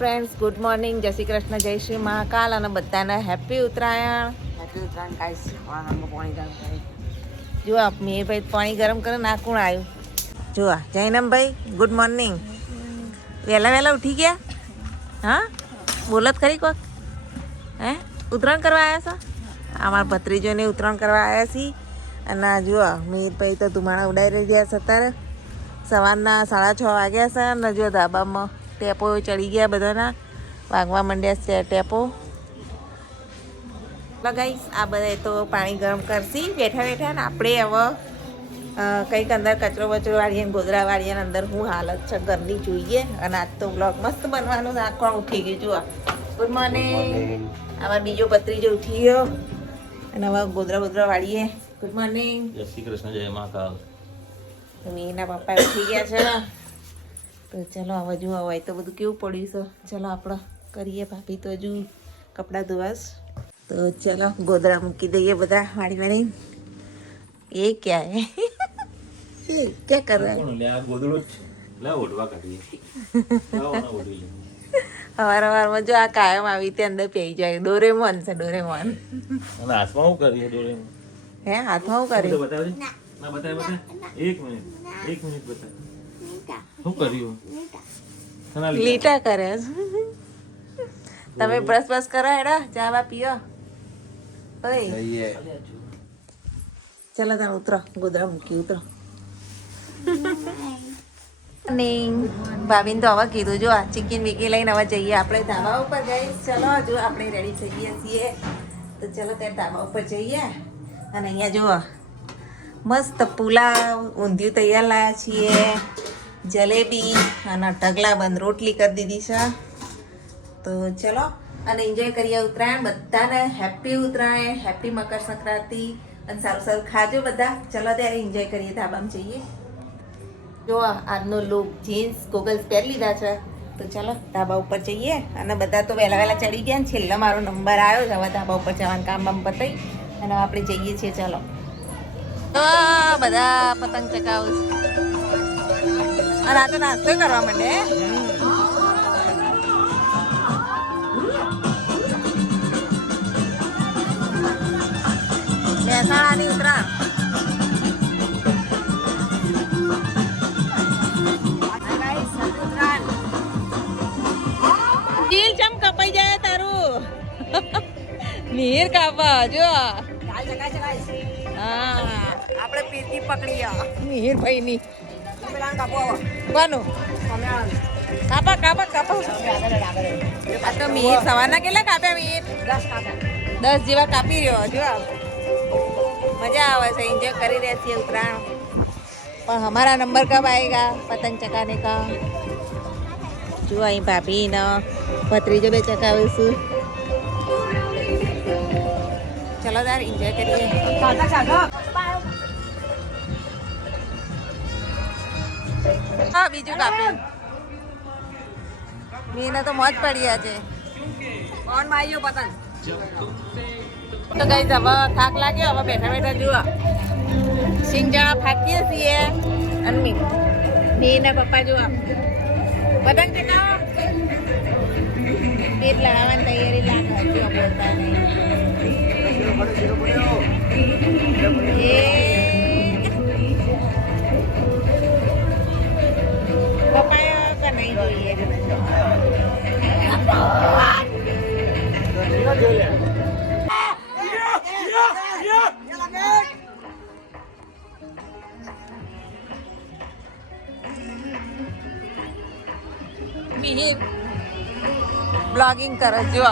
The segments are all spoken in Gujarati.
ફ્રેન્ડ્સ ગુડ મોર્નિંગ, જય શ્રી કૃષ્ણ, જય શ્રી મહાકાલ અને બધાને happy Uttarayan. Happy Uttarayan guys. પાણી ગરમ કરી. જો મીરભાઈ પાણી ગરમ કરે ના કોણ આવ્યું? જો જૈનમભાઈ ગુડ મોર્નિંગ. વહેલા વહેલા ઉઠી ગયા? હા, બોલત ખરી કોક? હે ઉત્તરાયણ કરવા આવ્યા છો? અમારા ભત્રીજોને ઉત્તરાયણ કરવા આવ્યા છીએ. અને જુઓ મીરભાઈ તો ધુમાડા ઉડાવી રહ્યા છે. અત્યારે સવારના 6:30 વાગ્યા છે અને જો ધાબામાં ટેપો ચડી ગયા, બધાના વાગવા માંડ્યા છે ટેપો. લગાઈશ આ બધા તો પાણી ગરમ કરશી બેઠા બેઠા ને આપણે હવે કંઈક અંદર કચરો બચરો વાળીએ ને ગોદરા વાળીએ ને અંદર હું હાલત છે ઘરની જોઈએ. અને આજ તો બ્લોગ મસ્ત બનવાનું. આ કોણ ઉઠી ગયું? જુઓ ગુડ મોર્નિંગ. આમાં બીજો ભત્રીજો ઉઠી ગયો અને હવે ગોદરા બોદરા વાળીએ. Good morning. જય શ્રી કૃષ્ણ, જય મહાકાલ. મીના પપ્પા ઉઠી ગયા છે તો ચલો હવે જુઓ હોય તો બધું કેવું પડ્યું છે. ચલો આપણે કરીએ. ભાભી તો હજુ કપડાં ધોવાશ. તો ચલો ગોદરા મૂકી દઈએ બધા વાળી વાળી. એ ક્યાં હે? ક્યાં કર રહા હે? આ ગોદડો જ છે. લે ઓઢવા કાઢીએ. લાવો ના ઓઢી લે. સવારમાં જો આ કાયમ આવી રીતે અંદર પેઈ જાય. ડોરેમોન છે ડોરેમોન. અને હાથમાં શું કરીએ ડોરે? હે હાથમાં શું કર્યું? બતાવજે. ના બતાય બતાય. એક મિનિટ બતાય. શું કર્યું? લીટા કરે છે. તમે બ્રશ બ્રશ કરો હેડા ચા બા પીઓ. ઓય ચલો તાર ઉતરો ગોદરા મૂકી ઉતરો. મોર્નિંગ. ભાભીને તો હવે કીધું જો આ ચિકન વિકી લઈને હવે જઈએ આપણે ધાબા ઉપર. ગઈ ચલો જો આપણે રેડી થઈ ગયા છીએ તો ચલો ત્યાં ધાબા ઉપર જઈએ. અને અહીંયા જુઓ મસ્ત પુલાવ ઊંધિયું તૈયાર લાવ્યા છીએ, જલેબી અને ઢગલા બંધ રોટલી કરી દીધી છે. તો ચલો અને એન્જોય કરીએ ઉત્તરાયણ. બધાને હેપી ઉત્તરાયણ, હેપી મકર સંક્રાંતિ અને સારું સારું ખાજો બધા. ચલો ત્યારે એન્જોય કરીએ. ધાબામાં જઈએ. જો આજનો લુક જીન્સ ગોગલ્સ પહેરી લીધા છે તો ચલો ધાબા ઉપર જઈએ. અને બધા તો વહેલા વહેલા ચડી ગયા ને છેલ્લા મારો નંબર આવ્યો છે. હવે ધાબા ઉપર જવાનું કામ બામ પતાવી અને આપણે જઈએ છીએ. ચલો બધા પતંગ ચગાવું છે અને આ તો નાસ્તો કરવા માંડે. મહેસાણાની ઉત્તરાયણ. ચીલ ચમ કપાઈ જાય તારું. નીર કાપા જો. હા આપણે પીરકી પકડી મિહિર ભાઈ ની. કોનું? કાપા કાપા કાપા. આ તો મિહિર સવારના કેટલા કાપ્યા? મિહિર 10 જેવા કાપી રહ્યો. જો મજા આવે છે, એન્જોય કરી રહ્યા છીએ ઉત્તરાયણ. પણ હમારા નંબર કબ આएगा પતંગ ચકાને કા? જો અહીં ભાભી ને ભત્રીજો બે ચકાવીશું. ચલો તાર એન્જોય કરીએ. હા બીજું કાપ્યું. મીને તો મોજ પડી આજે. કોણ માર્યો પતંગ? તો કઈ હવે થાક લાગ્યો. હવે બેઠા બેઠા જુઓ સિંગજાણા ફાકીએ છીએ. અને મીને પપ્પા જુઓ પતંગ ચકાવો. તીર લગાવવાની તૈયારી લાગે. હજુ બોલતા નહીં. પપ્પા કે નહીં જોઈએ. મિહિર બ્લોગિંગ કરે. જો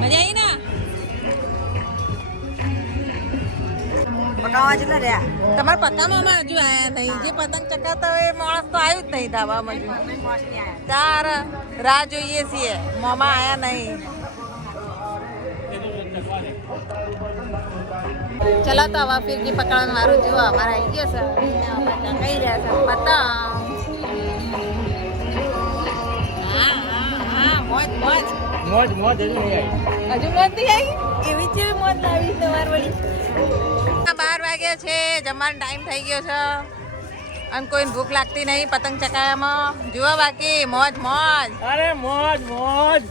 મજા આવી ને? પકાવવા જેટલા રહ્યા. તમારા પકામાં હજુ આયા નહીં. જે પતંગ ચકાવતા હોય એ માણસ તો આવ્યું જ નહીં ધાબામાં. ચાર રાહ જોઈએ છીએ. મોમાં આયા નહીં. ચલો તો હવે ફિરકી પકડવાનું મારું જુઓ અમારા આવી ગયો છે. કઈ રહ્યા છે પતંગ. મોજ મોજ મોજ મોજ હજુ મોજ નહીં આવી. એવી જ મોજ લાવી સવાર વળી. 12 વાગ્યા છે, જમવાનો ટાઈમ થઈ ગયો છે. અને કોઈને ભૂખ લાગતી નહીં પતંગ ચકાવવામાં. જુઓ બાકી મોજ મોજ. અરે મોજ મોજ.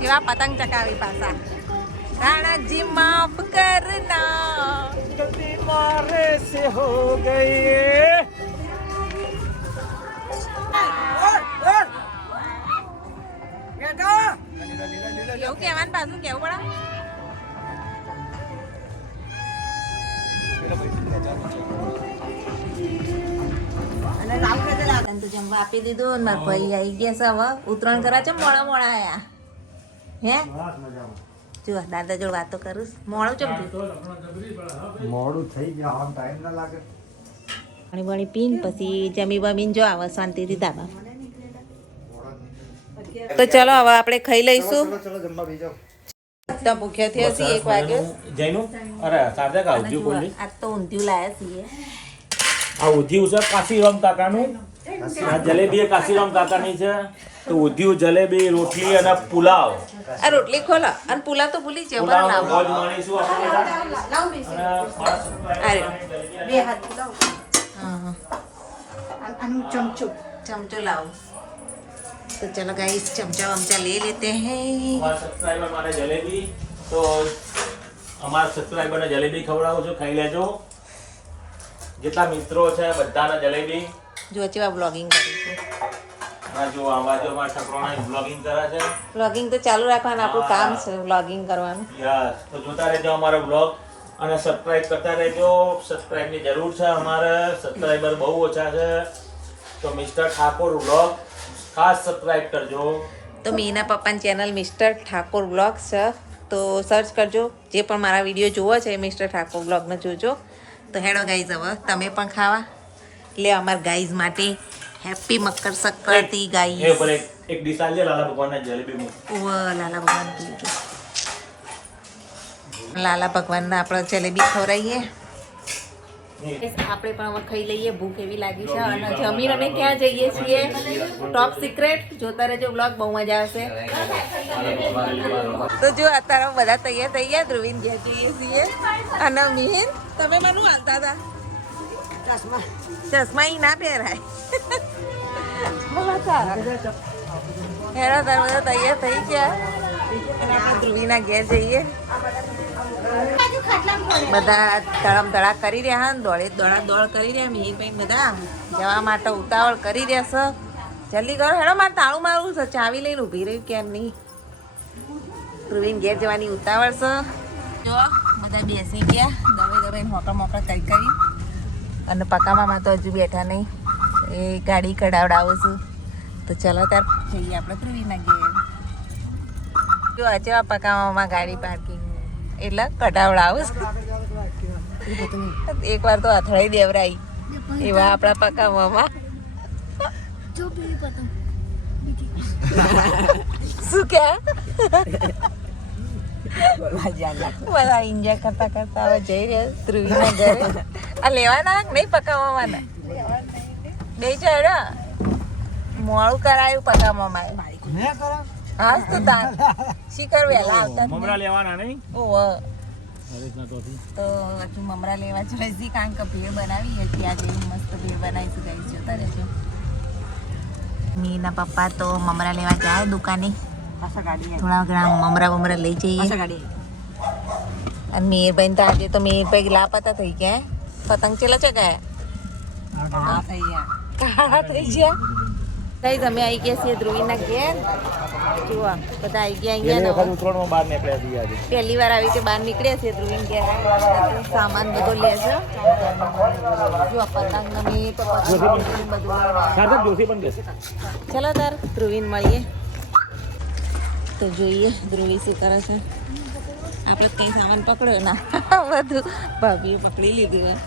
જેવા પતંગ ચકાવી પાછા. રાણાજી માફ કરના. गलती मारे से हो गई. એવું કહેવાનું પાછું કેવું પડે. તને તો જમવા આપી દીધું ને મારા ભાઈ આવી ગયા છે હવે ઉત્તરાયણ કરવા છે મોડા મોડા આયા હે જો દાદા જોડે વાતો કરું મોડું ચમ મોડું થઈ ગયા ટાઈમ ના લાગે પાણી પાણી પીને પછી જમી બમીને જો આવે શાંતિથી ધાબા. તો ચલો હવે આપણે ખાઈ લઈશું. ચલો જમવા બી જાઓ તો ભૂખ્યા થયા છીએ 1 વાગ્યો. જઈનું અરે સાદા કા ઉધ્યું બોલી. આજ તો ઊંધિયું લાયા છીએ. આ ઉધ્યું છે કાશીરામ કાકાનું. આ જલેબી કાશીરામ કાકાની છે. તો ઉધ્યું જલેબી રોટલી અને પુલાવ. આ રોટલી ખોલો અને પુલાવ તો ભૂલી છે પુલાવ લાવો. મોજ માણીશું આપણે અરે બે હાથ લાવો. હા આનું ચમચો લાવો. तो चलो गाइस चमचा वमचा ले लेते हैं. અમારા સબસ્ક્રાઇબર માટે જલેબી તો અમારા સબસ્ક્રાઇબરને જલેબી ખવડાવું છું, ખાઈ લેજો. જેટલા મિત્રો છે બધાને જલેબી. જો ચેવા બ્લોગિંગ કરીશું. આ જો આવા જો અમારા છોકરાઓને બ્લોગિંગ કરે છે. બ્લોગિંગ તો ચાલુ રાખવાનું આપણું કામ છે બ્લોગિંગ કરવાનું. યસ, તો જોતા રહેજો અમારો બ્લોગ અને સબસ્ક્રાઇબ કરતા રહેજો. સબસ્ક્રાઇબની જરૂર છે અમારે, સબસ્ક્રાઇબર બહુ ઓછા છે. તો મિસ્ટર ઠાકોર બ્લોગ ખાસ સબસ્ક્રાઇબ કરજો. તો મીના પપ્પાની ચેનલ મિસ્ટર ઠાકોર બ્લોગ્સ છે તો સર્ચ કરજો. જે પણ મારા વિડીયો જોવો છે મિસ્ટર ઠાકોર બ્લોગને જોજો. તો હેડો ગાઈઝ હવે તમે પણ ખાવા એટલે અમારા ગાઈઝ માટે હેપી મકર સંક્રાંતિ એ ગાઈઝ. ભલે એક ડીશ આલજે લાલા ભગવાનના જલેબી મૂક. લાલા ભગવાન પીજો. લાલા ભગવાનને આપણે જલેબી ખવડાવીએ. આપણે પણ હવે ખાઈ લઈએ. ભૂખ એવી લાગી છે અને જમીન અમે ક્યાં જઈએ છીએ ટોપ સિક્રેટ. જોતા રહેજો બ્લોગ બહુ મજા આવશે. તો જો અત્યારે બધા તૈયાર થઈ ગયા. ધ્રુવીન ઘેર જઈએ છીએ અને મીન તમે મને હાલતા હતા ચશ્મા ઈ ના પહેરાય. હેરો તાર બધા તૈયાર થઈ ગયા અને આપણે ધ્રુવીના ઘેર જઈએ. બધા ધડમ ધડા કરી રહ્યા ને દોડે દોડ કરી રહ્યા. મિહિરભાઈ બધા જવા માટે ઉતાવળ કરી રહ્યા છે. જલ્દી કરો હેડો. મારે તાળું મારવું છે. ચાવી લઈને ઊભી રહી કેમ નહીં. ધ્રુવીન ઘેર જવાની ઉતાવળ છે. જો બધા બેસી ગયા દવે મોકળ મોકળ કરી અને પકામાં તો હજુ બેઠા નહીં. એ ગાડી કઢાવડાવું છું. તો ચલો ત્યાર જઈએ આપણે ધ્રુવીના ઘેર. જો અચેવા પકામાં ગાડી પાર્કિંગ એટલે કઢાવડાવું એક વાર તો અથડાઈ દેવરાઈ એવા આપણા પકામાં. શું કે બધા એન્જોય કરતા કરતા હવે જઈ રહ્યા ધ્રુવીના ઘરે. આ લેવાના નહીં પકાવવાના બે ચડ્યા મોડું કરાયું પકાવવામાં. હા તો તાર શિખર વહેલા આવતા મમરા લેવાના નહીં. ઓહો તો હજુ મમરા લેવા જોઈએ કારણ કે ભેળ બનાવી હતી આજે મસ્ત ભેળ બનાવીશું ગાઈસ. જોતા રહેજો. મીના પપ્પા તો મમરા લેવા જાય દુકાને. થોડા ઘણા મમરા લઈ જઈએ. અને મીરભાઈ તો આજે તો મીરભાઈ લાપતા થઈ ગયા. પતંગ ચેલા ચગાયા કાળા થઈ ગયા. ગાઈસ અમે આવી ગયા છીએ ધ્રુવીના ઘેર. જુઓ બધા આવી ગયા અહીંયા. ઉત્તરાયણમાં બહાર નીકળ્યા છીએ આજે. પહેલી વાર આવી રીતે બહાર નીકળ્યા છીએ ધ્રુવીન ઘેર. સામાન બધો લે છે. જો પતંગ ગમે તો પતંગ બધું. ચલો તાર ધ્રુવીન મળીએ તો જોઈએ ધ્રુવી શું કરે છે. આપણે કંઈ સામાન પકડ્યો ના બધું ભાભીએ પકડી લીધું.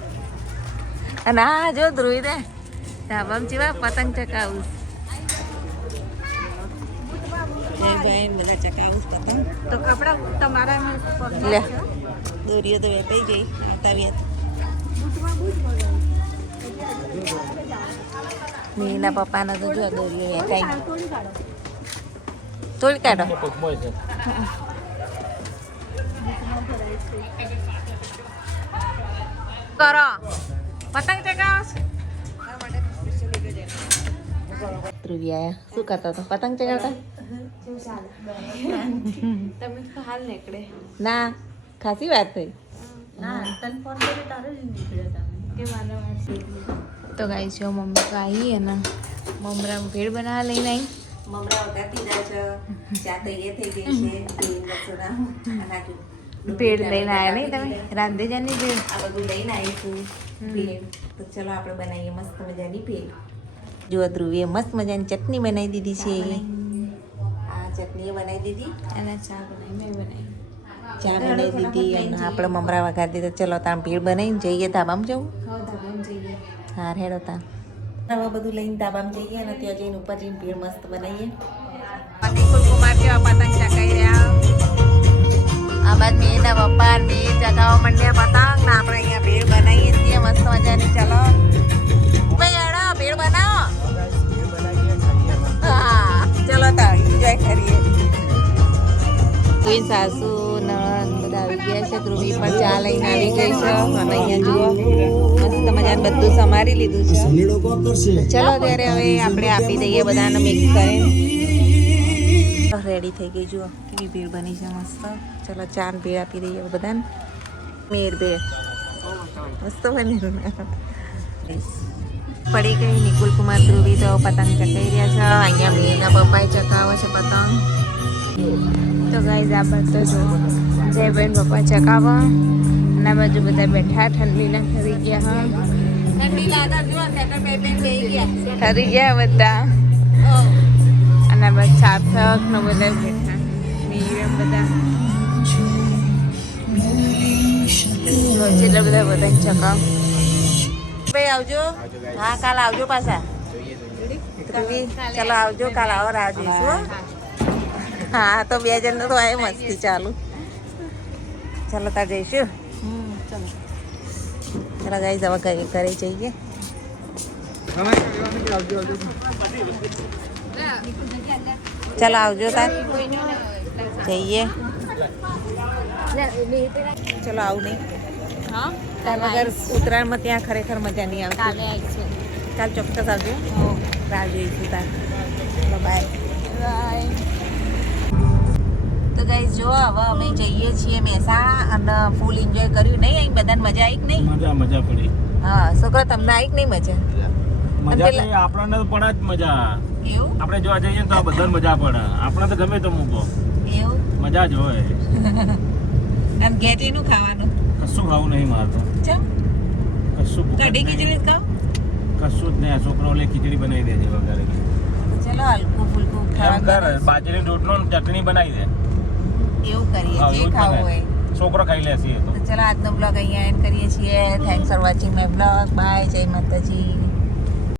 અને હા જો ધ્રુવી દે ધાબામાં જેવા પતંગ ચકાવું. ભાઈ બધા ચકાવું પતંગ તો કપડા તમારા લે દોરીઓ તો વેતાઈ જઈ આતા મીના પપ્પાના તો જો દોરીઓ વેતાઈ તોડી કાઢો. કરો પતંગ ચગાવો ધ્રુવી આયા શું કરતા હતા પતંગ ચગાવતા તમે તો હાલ નીકળે ના ખાસી વાત થઈ ના તને ફોન કર્યો તારે જ નીકળ્યો તમે કે મારા વાત તો ગાઈ જો મમ્મી તો આવી અને મમરા ભેળ બનાવવા લઈને આવી મમરા વગાતી જાય છે ચા તૈયાર થઈ ગઈ છે ધોઈને રસોડા અને આજુ ભેળ લઈને આવ્યા નહીં તમે રાંધે જાની ભેળ આ બધું લઈને આવી છું ભેળ તો ચલો આપણે બનાવીએ મસ્ત મજાની ભેળ જો ધ્રુવીએ મસ્ત મજાની ચટણી બનાવી દીધી છે આ ચટણી બનાવી દીધી અને ચા બનાવી મેં બનાવી ચા બનાવી દીધી અને આપણે મમરા વઘારી દીધા ચલો તાર ભેળ બનાવીને જઈએ ધાબામાં જવું હવે ધાબામાં જઈએ હા હેડો તાર આવા બધું લઈને ધાબામાં જઈએ અને ત્યાં જઈને ઉપર જઈને ભેળ મસ્ત બનાવીએ નિકુલ કુમાર કેવા પતંગ ચકાઈ રહ્યા આ બાદ મેં ના પપ્પા બે ચગાવવા માંડ્યા પતંગ ને આપણે અહીંયા ભેળ બનાવીએ છીએ મસ્ત મજાની ચલો ભાઈ હેડો ભેળ બનાવો હા ચલો તો એન્જોય કરીએ કોઈ સાસુ નણંદ બધા આવી ગયા છે ધ્રુવી પણ ચા લઈને આવી ગઈ છે અને અહીંયા જુઓ મસ્ત મજાનું બધું સમારી લીધું છે ચલો ત્યારે હવે આપણે આપી દઈએ બધાને મિક્સ કરીને રેડી થઈ ગઈ જુઓ કેવી ભેળ બની છે મસ્ત ચલો ચાર ભેળ આપી દઈએ બધાને મેર ભેળ મસ્ત બની પડી ગઈ નિકુલ કુમાર ધ્રુવી તો પતંગ ચકાઈ રહ્યા છે અહીંયા મેના પપ્પાએ ચકાવે છે પતંગ તો ગાઈઝ આ બાદ તો જો જયબેન પપ્પા ચકાવવા અને આ બાજુ બધા બેઠા ઠંડીના ખરી ગયા હા ઠંડી લાગે જો સેટર બે બે બેહી ગયા ખરી ગયા બધા અને આ બાજુ સાર્થક ને બધા બેઠા નીરમ બધા જેટલા બધા બધાને ચકાવ ભાઈ આવજો હા કાલ આવજો પાછા ધ્રુવી ચલો આવજો કાલ આવો રાહ જોઈશું હો. હા તો બે જણ તો આવે મસ્તી ચાલુ ચાલો તાર જઈશું ચલો ગાઈસ હવે ઘરે જઈએ ચલો આવજો તાર જઈએ ચલો આવું નહીં તાર વગર ઉત્તરાયણમાં ત્યાં ખરેખર મજા નહીં આવતી કાલે આવીશું ચાલ ચોક્કસ આવજો રાહ જોઈશું તાર ચલો બાય તો ગાઈસ જો હવે અમે જઈએ છીએ મહેસાણા અને ફૂલ એન્જોય કર્યું નહીં અહીં બધાને મજા આવી કે નહીં મજા પડી હા છોકરા તમને આવી કે નહીં મજા મજા તો આપણને તો પડે જ મજા એવું આપણે જોવા જઈએ ને તો બધાને મજા પડે આપણે તો ગમે તો મૂકો એવું મજા જ હોય અને ઘેટીનું ખાવાનું કશું ખાવું નહીં મારે તો ચમ કશું ભૂખ જ કઢી નહીં. ખીચડી જ ખાવ કશું જ નહીં આ છોકરો લે ખીચડી બનાવી દેજે વગેરે ચલો હલકું ફૂલકું એમ કર ખાવાનું બાજરીનો રોટલો ને ચટણી બનાવી દે એવું કરીએ હા, જે એવું જ ખાવું બનાય. હોય છોકરો ખાઈ લેશે એ તો તો ચલો આજનો બ્લોગ અહીંયા એન્ડ કરીએ છીએ thanks for watching my blog bye જય માતાજી